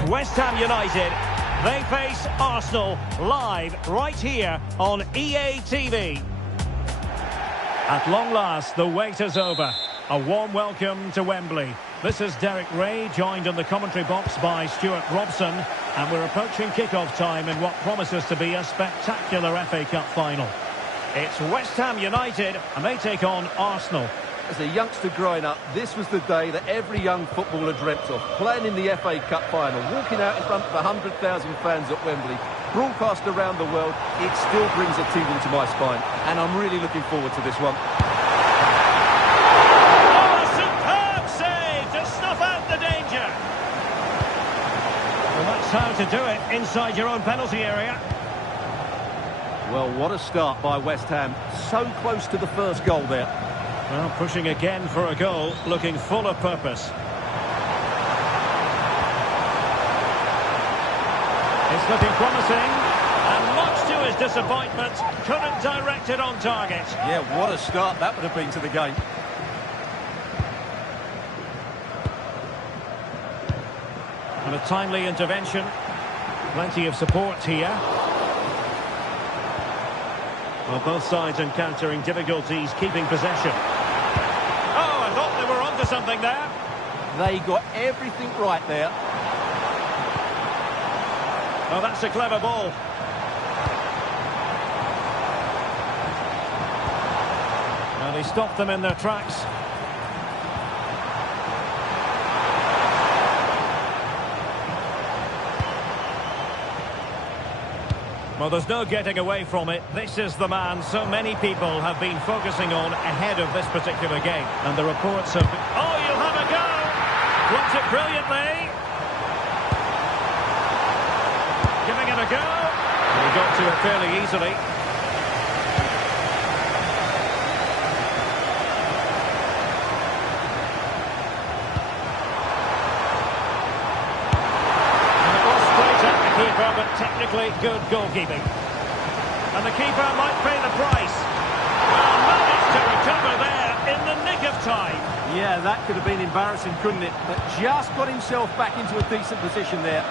It's West Ham United. They face Arsenal live right here on EA TV. At long last, the wait is over. A warm welcome to Wembley. This is Derek Ray, joined in the commentary box by Stuart Robson, and we're approaching kick-off time in what promises to be a spectacular FA Cup final. It's West Ham United, and they take on Arsenal. As a youngster growing up, this was the day that every young footballer dreamt of. Playing in the FA Cup final, walking out in front of 100,000 fans at Wembley, broadcast around the world, it still brings a tingle to my spine. And I'm really looking forward to this one. Oh, a superb save to snuff out the danger. Well, that's how to do it inside your own penalty area. Well, what a start by West Ham. So close to the first goal there. Well, pushing again for a goal, looking full of purpose. It's looking promising, and much to his disappointment, couldn't direct it on target. Yeah, what a start that would have been to the game. And a timely intervention. Plenty of support here. Well, both sides encountering difficulties keeping possession. Oh, I thought they were onto something there. They got everything right there. Oh, that's a clever ball. And he stopped them in their tracks. Well, there's no getting away from it. This is the man so many people have been focusing on ahead of this particular game. And the reports have... Oh, you'll have a go! Blocked it brilliantly. Giving it a go. He got to it fairly easily. But technically good goalkeeping. And the keeper might pay the price. Well, managed to recover there in the nick of time. Yeah, that could have been embarrassing, couldn't it? But just got himself back into a decent position there.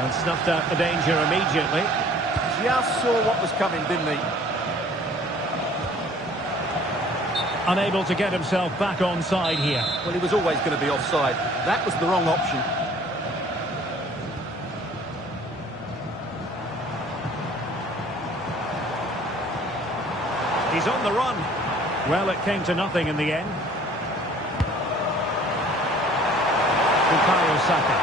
And snuffed out the danger immediately. Just saw what was coming, didn't he? Unable to get himself back onside here. Well, he was always going to be offside. That was the wrong option. He's on the run. Well, it came to nothing in the end. Bukayo Saka.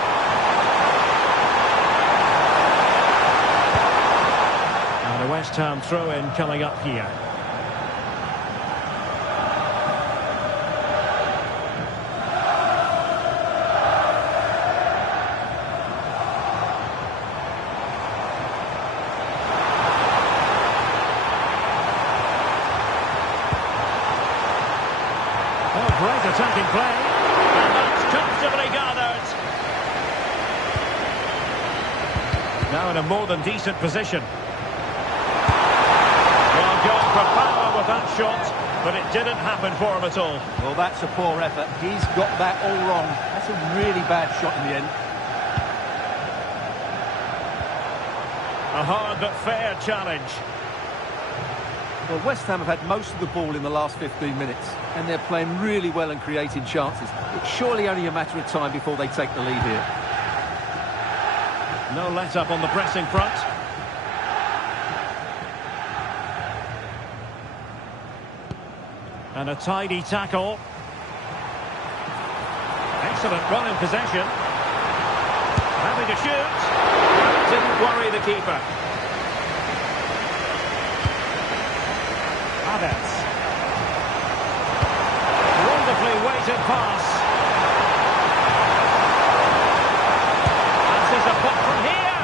And a West Ham throw-in coming up here. Great attacking play, and that's comfortably gathered. Now in a more than decent position. Well, going for power with that shot, but it didn't happen for him at all. Well, that's a poor effort. He's got that all wrong. That's a really bad shot in the end. A hard but fair challenge. Well, West Ham have had most of the ball in the last 15 minutes, and they're playing really well and creating chances. It's surely only a matter of time before they take the lead here. No let-up on the pressing front. And a tidy tackle. Excellent run in possession. Having to shoot. Didn't worry the keeper. Wonderfully weighted pass. And there's a pop from here.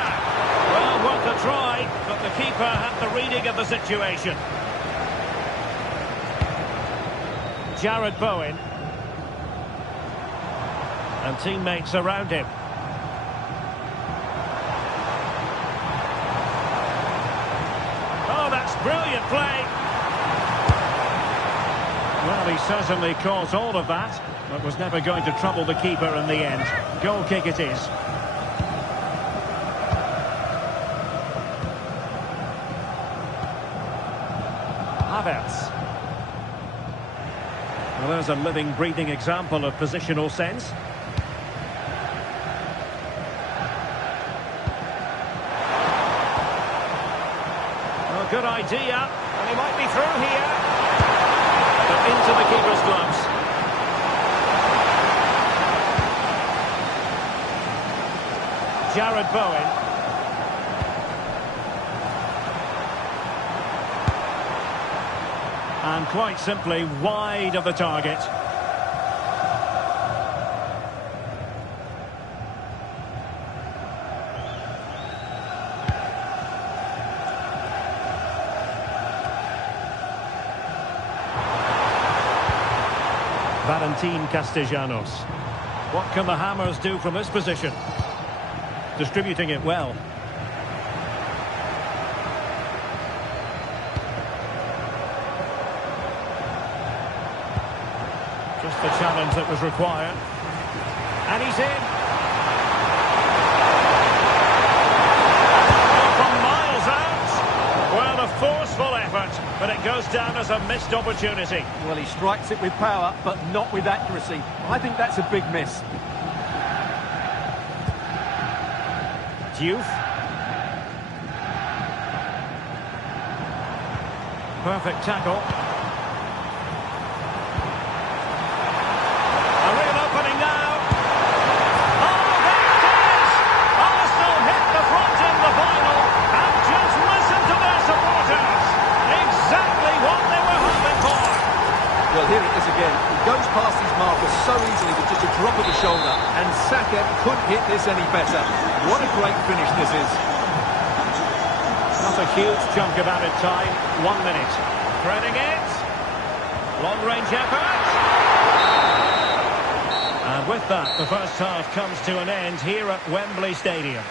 Well, worth a try, but the keeper had the reading of the situation. Jared Bowen. And teammates around him. Oh, that's brilliant play. Well, he certainly caused all of that, but was never going to trouble the keeper in the end. Goal kick it is. Havertz. Well, there's a living, breathing example of positional sense. Well, good idea, and he might be through here. But into the keeper's gloves. Jared Bowen. And quite simply wide of the target. Valentin Castellanos. What can the Hammers do from this position? Distributing it well. Just the challenge that was required. And he's in. From miles out. Well, a forceful effort, but it goes down as a missed opportunity. Well, he strikes it with power, but not with accuracy. I think that's a big miss. Diouf. Perfect tackle. A real opening now. Oh, there it is! Arsenal hit the front in the final, and just listen to their supporters. Exactly what they were hoping for. Well, here it is again. He goes past his marker so easily with just a drop of the shoulder, and Saka couldn't hit this any better. What a great finish this is. Not a huge chunk of added time. 1 minute. Threading it. Long-range effort. And with that, the first half comes to an end here at Wembley Stadium.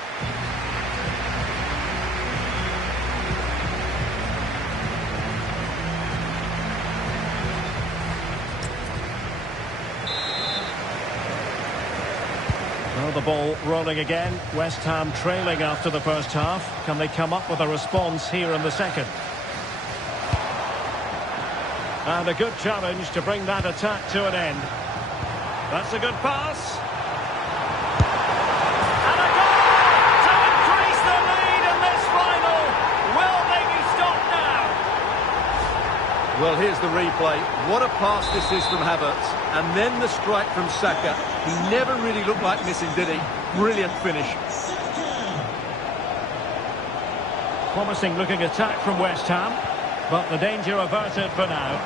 Well, the ball rolling again. West Ham trailing after the first half. Can they come up with a response here in the second? And a good challenge to bring that attack to an end. That's a good pass. And a goal to increase the lead in this final. Will they be stopped now? Well, here's the replay. What a pass this is from Havertz. And then the strike from Saka. He never really looked like missing, did he? Brilliant finish. Promising looking attack from West Ham, but the danger averted for now.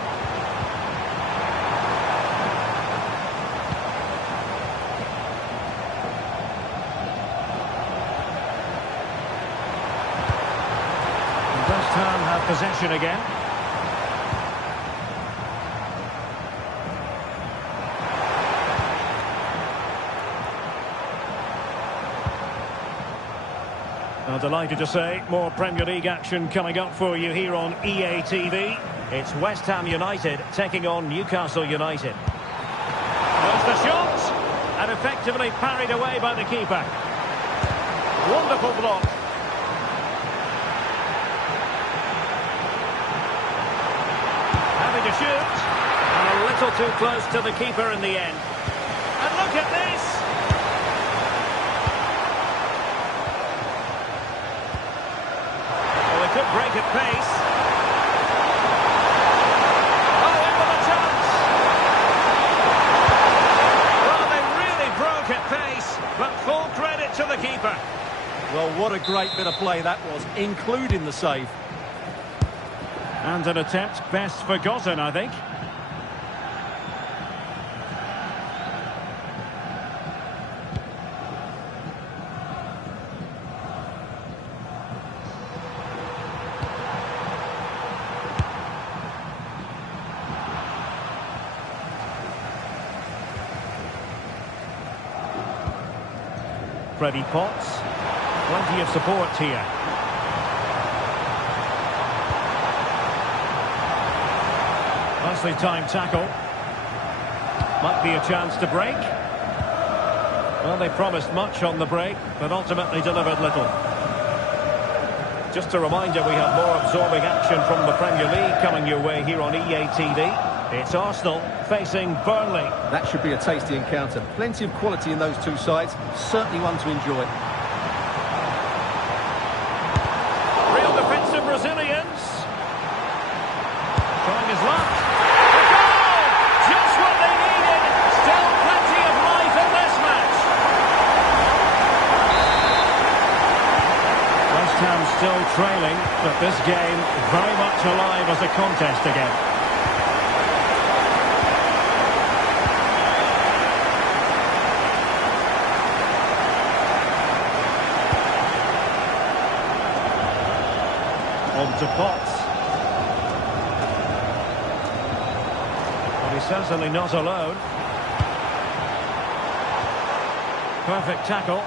West Ham have possession again. Well, delighted to say, more Premier League action coming up for you here on EA TV. It's West Ham United taking on Newcastle United. There's the shot, and effectively parried away by the keeper. Wonderful block. Having to shoot, and a little too close to the keeper in the end. And look at this! Could break at pace. Oh, in with a chance. Well, they really broke at pace, but full credit to the keeper. Well, what a great bit of play that was, including the save. And an attempt best forgotten, I think. Freddie Potts, plenty of support here. A nicely timed tackle. Might be a chance to break. Well, they promised much on the break, but ultimately delivered little. Just a reminder, we have more absorbing action from the Premier League coming your way here on EA TV. It's Arsenal facing Burnley. That should be a tasty encounter. Plenty of quality in those two sides. Certainly one to enjoy. Real defensive Brazilians. Trying his luck. A goal! Just what they needed. Still plenty of life in this match. West Ham still trailing, but this game very much alive as a contest again. On to Potts. Well, he's certainly not alone. Perfect tackle.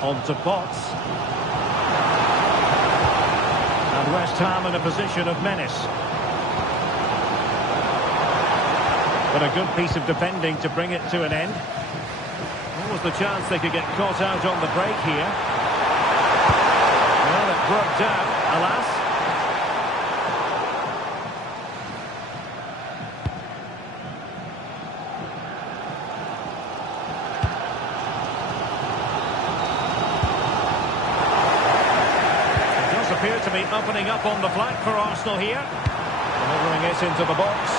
On to Potts. And West Ham in a position of menace. But a good piece of defending to bring it to an end. What was the chance they could get caught out on the break here? Well, it broke down, alas. It does appear to be opening up on the flank for Arsenal here. Delivering it into the box.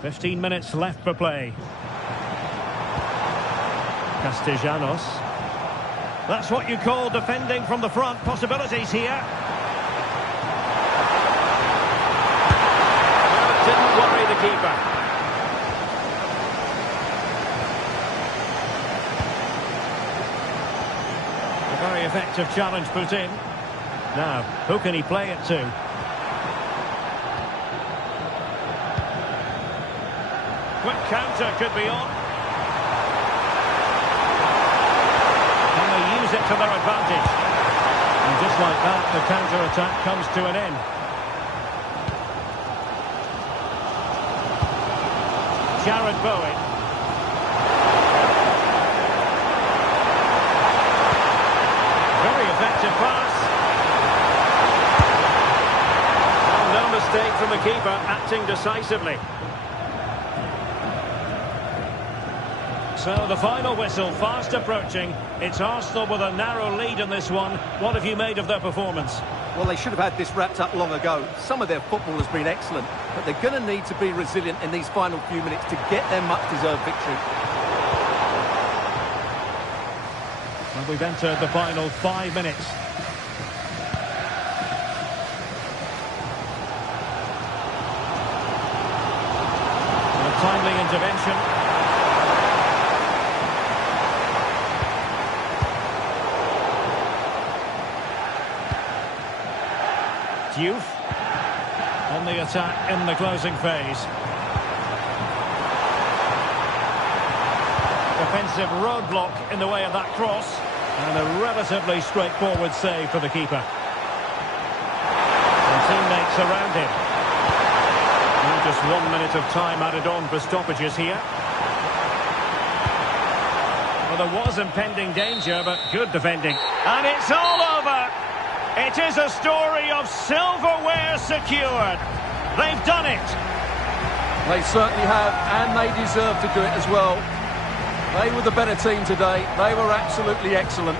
15 minutes left for play. Castellanos. That's what you call defending from the front. Possibilities here. Well, it didn't worry the keeper. A very effective challenge put in. Now, who can he play it to? Quick counter could be on. Can they use it to their advantage? And just like that, the counter-attack comes to an end. Jared Bowen. Very effective pass. Well, no mistake from the keeper, acting decisively. So the final whistle fast approaching. It's Arsenal with a narrow lead in this one. What have you made of their performance? Well, they should have had this wrapped up long ago. Some of their football has been excellent, but they're going to need to be resilient in these final few minutes to get their much-deserved victory. Well, we've entered the final 5 minutes. And a timely intervention. Youth on the attack in the closing phase. Defensive roadblock in the way of that cross, and a relatively straightforward save for the keeper. And teammates around him. And just 1 minute of time added on for stoppages here. Well, there was impending danger, but good defending. And it's all over! It is a story of silverware secured. They've done it. They certainly have, and they deserve to do it as well. They were the better team today. They were absolutely excellent.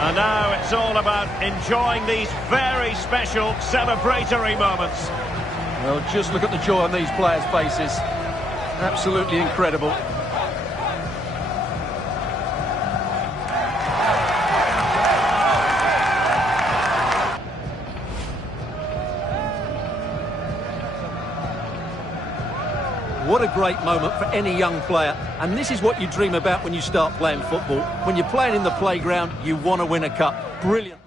And now it's all about enjoying these very special celebratory moments. Well, just look at the joy on these players' faces. Absolutely incredible. What a great moment for any young player. And this is what you dream about when you start playing football. When you're playing in the playground, you want to win a cup. Brilliant.